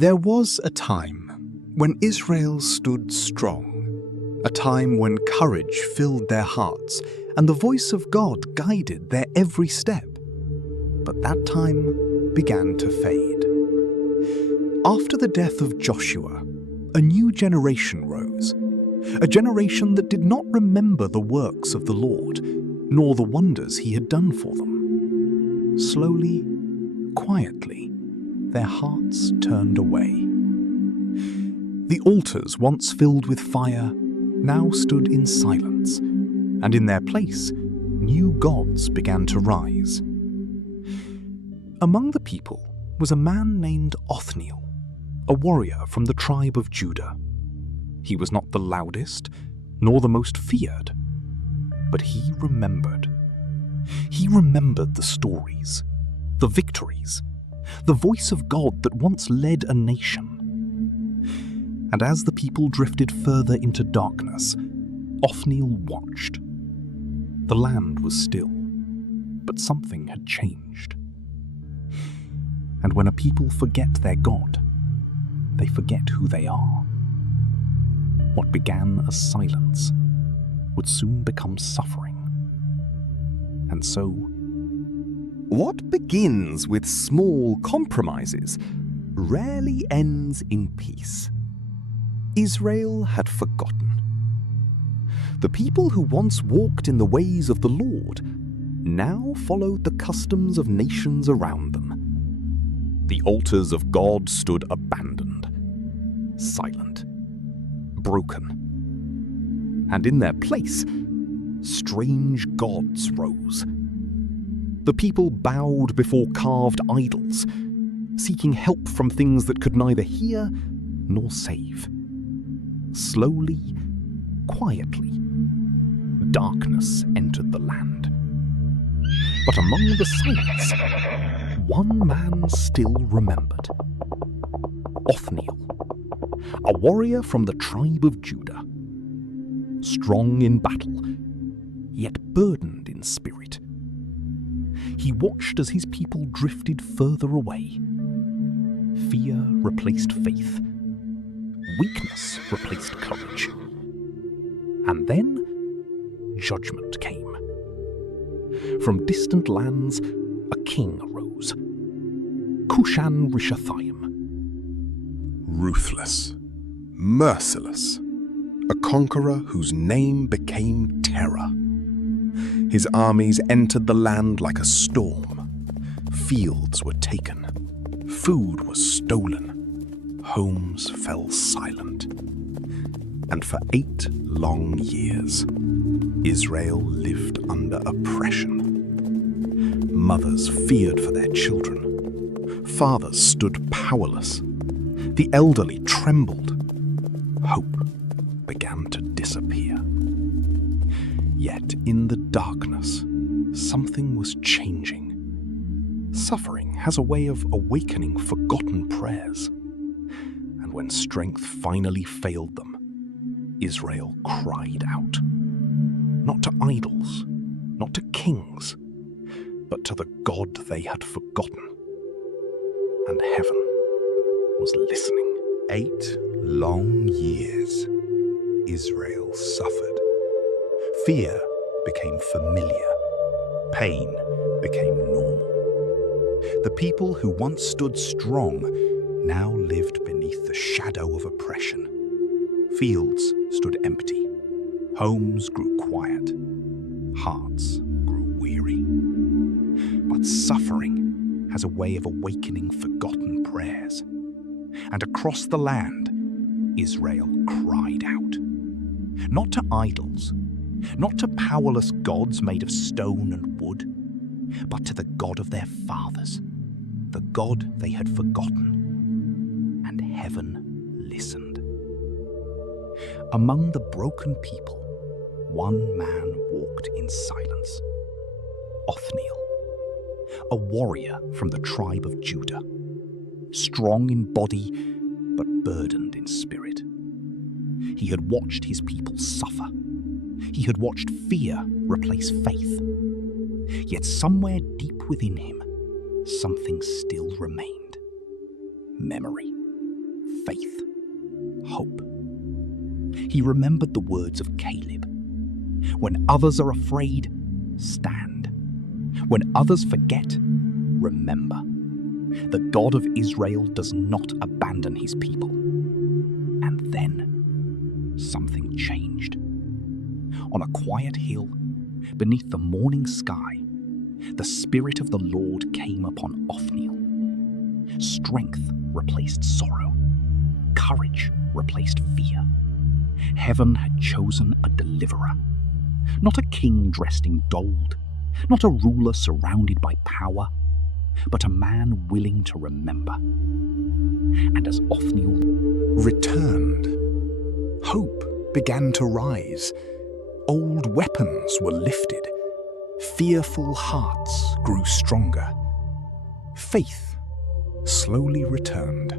There was a time when Israel stood strong, a time when courage filled their hearts and the voice of God guided their every step. But that time began to fade. After the death of Joshua, a new generation rose, a generation that did not remember the works of the Lord, nor the wonders he had done for them. Slowly, quietly, their hearts turned away. The altars once filled with fire now stood in silence, and in their place, new gods began to rise. Among the people was a man named Othniel, a warrior from the tribe of Judah. He was not the loudest, nor the most feared, but he remembered. He remembered the stories, the victories, the voice of God that once led a nation. And as the people drifted further into darkness, Othniel watched. The land was still, but something had changed. And when a people forget their God, they forget who they are. What began as silence would soon become suffering. And so, what begins with small compromises rarely ends in peace. Israel had forgotten. The people who once walked in the ways of the Lord now followed the customs of nations around them. The altars of God stood abandoned, silent, broken. And in their place, strange gods rose. The people bowed before carved idols, seeking help from things that could neither hear nor save. Slowly, quietly, darkness entered the land. But among the silence, one man still remembered. Othniel, a warrior from the tribe of Judah. Strong in battle, yet burdened in spirit. He watched as his people drifted further away. Fear replaced faith. Weakness replaced courage. And then, judgment came. From distant lands, a king arose. Cushan-Rishathaim. Ruthless, merciless, a conqueror whose name became terror. His armies entered the land like a storm. Fields were taken. Food was stolen. Homes fell silent. And for 8 long years, Israel lived under oppression. Mothers feared for their children. Fathers stood powerless. The elderly trembled. Hope began to disappear. Yet in the darkness, something was changing. Suffering has a way of awakening forgotten prayers. And when strength finally failed them, Israel cried out. Not to idols, not to kings, but to the God they had forgotten. And heaven was listening. 8 long years, Israel suffered. Fear became familiar. Pain became normal. The people who once stood strong now lived beneath the shadow of oppression. Fields stood empty. Homes grew quiet. Hearts grew weary. But suffering has a way of awakening forgotten prayers. And across the land, Israel cried out. Not to idols, not to powerless gods made of stone and wood, but to the God of their fathers, the God they had forgotten. And heaven listened. Among the broken people, one man walked in silence. Othniel, a warrior from the tribe of Judah, strong in body but burdened in spirit. He had watched his people suffer. He had watched fear replace faith. Yet somewhere deep within him, something still remained. Memory. faith, hope. He remembered the words of Caleb. When others are afraid, stand. When others forget, remember. The God of Israel does not abandon his people. And then something changed. On a quiet hill, beneath the morning sky, the Spirit of the Lord came upon Othniel. Strength replaced sorrow. Courage replaced fear. Heaven had chosen a deliverer. Not a king dressed in gold, not a ruler surrounded by power, but a man willing to remember. And as Othniel returned, hope began to rise. Old weapons were lifted. Fearful hearts grew stronger. Faith slowly returned.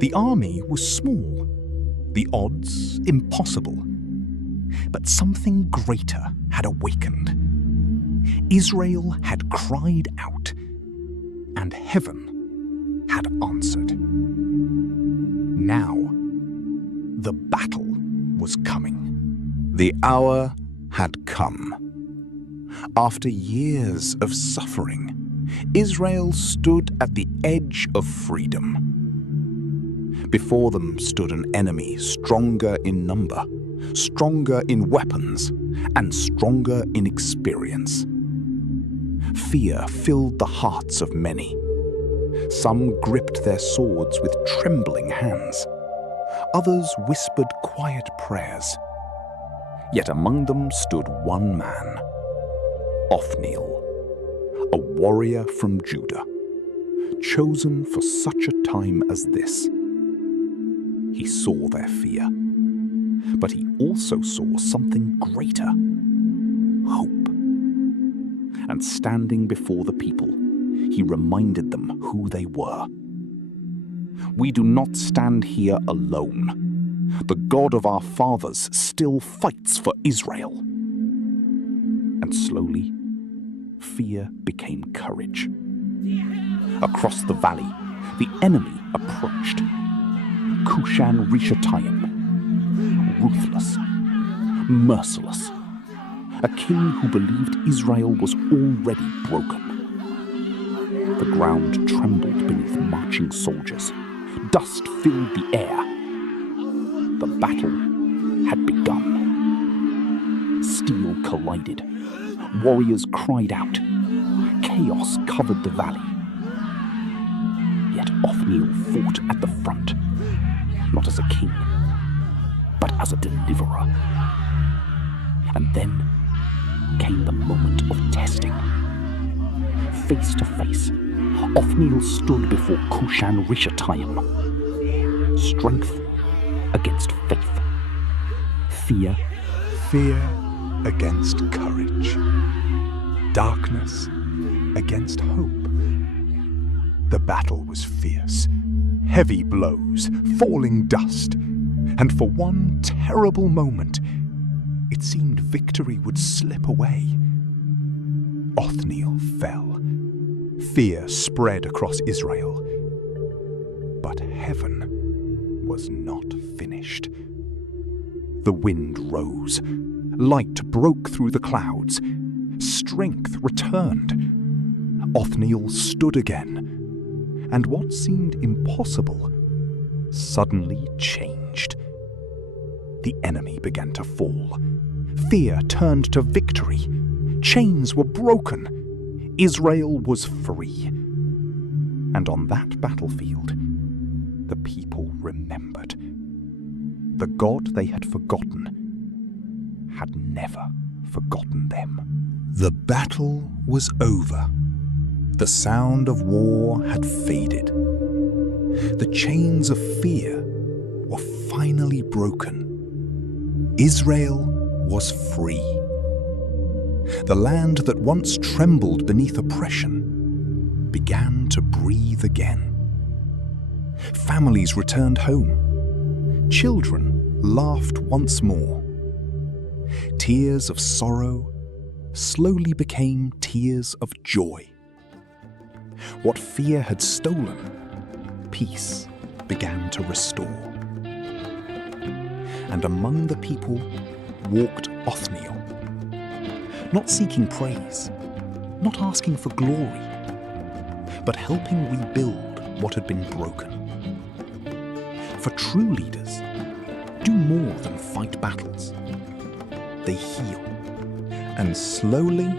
The army was small, the odds impossible. But something greater had awakened. Israel had cried out, and heaven had answered. Now, the battle was coming. The hour had come. After years of suffering, Israel stood at the edge of freedom. Before them stood an enemy stronger in number, stronger in weapons, and stronger in experience. Fear filled the hearts of many. Some gripped their swords with trembling hands. Others whispered quiet prayers. Yet among them stood one man, Othniel, a warrior from Judah, chosen for such a time as this. He saw their fear, but he also saw something greater, hope. And standing before the people, he reminded them who they were. We do not stand here alone. The God of our fathers still fights for Israel. And slowly, fear became courage. Across the valley, the enemy approached. Cushan-Rishathaim, ruthless, merciless, a king who believed Israel was already broken. The ground trembled beneath marching soldiers. Dust filled the air. The battle had begun. Steel collided. Warriors cried out. Chaos covered the valley. Yet Othniel fought at the front, not as a king, but as a deliverer. And then came the moment of testing. Face to face, Othniel stood before Cushan-Rishathaim. Strength against faith. Fear against courage. Darkness against hope. The battle was fierce. Heavy blows, falling dust. And for one terrible moment, it seemed victory would slip away. Othniel fell. Fear spread across Israel. But heaven was not finished. The wind rose. Light broke through the clouds. Strength returned. Othniel stood again. And what seemed impossible suddenly changed. The enemy began to fall. Fear turned to victory. Chains were broken. Israel was free. And on that battlefield, the people remembered. The God they had forgotten had never forgotten them. The battle was over. The sound of war had faded. The chains of fear were finally broken. Israel was free. The land that once trembled beneath oppression began to breathe again. Families returned home. Children laughed once more. Tears of sorrow slowly became tears of joy. What fear had stolen, peace began to restore. And among the people walked Othniel, not seeking praise, not asking for glory, but helping rebuild what had been broken. For true leaders do more than fight battles. They heal. And slowly,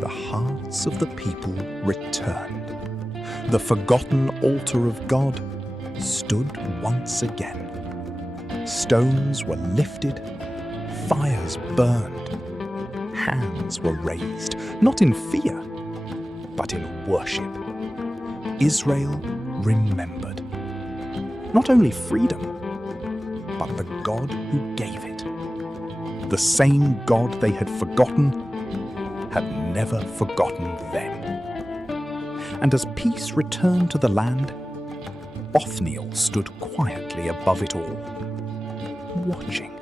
the hearts of the people returned. The forgotten altar of God stood once again. Stones were lifted, fires burned, hands were raised, not in fear, but in worship. Israel remembered. Not only freedom, but the God who gave it. The same God they had forgotten had never forgotten them. And as peace returned to the land, Othniel stood quietly above it all, watching,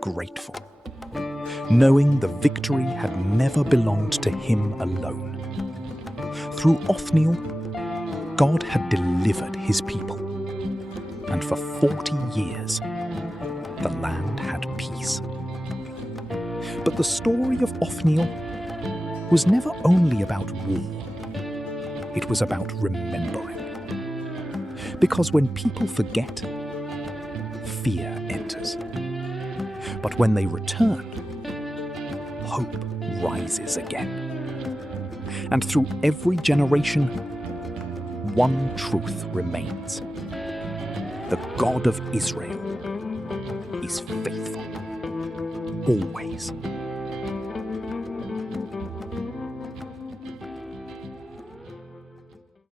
grateful, knowing the victory had never belonged to him alone. Through Othniel, God had delivered his people, and for 40 years, the land had peace. But the story of Othniel was never only about war. It was about remembering. Because when people forget, fear enters. But when they return, hope rises again. And through every generation, one truth remains. The God of Israel is faithful, always.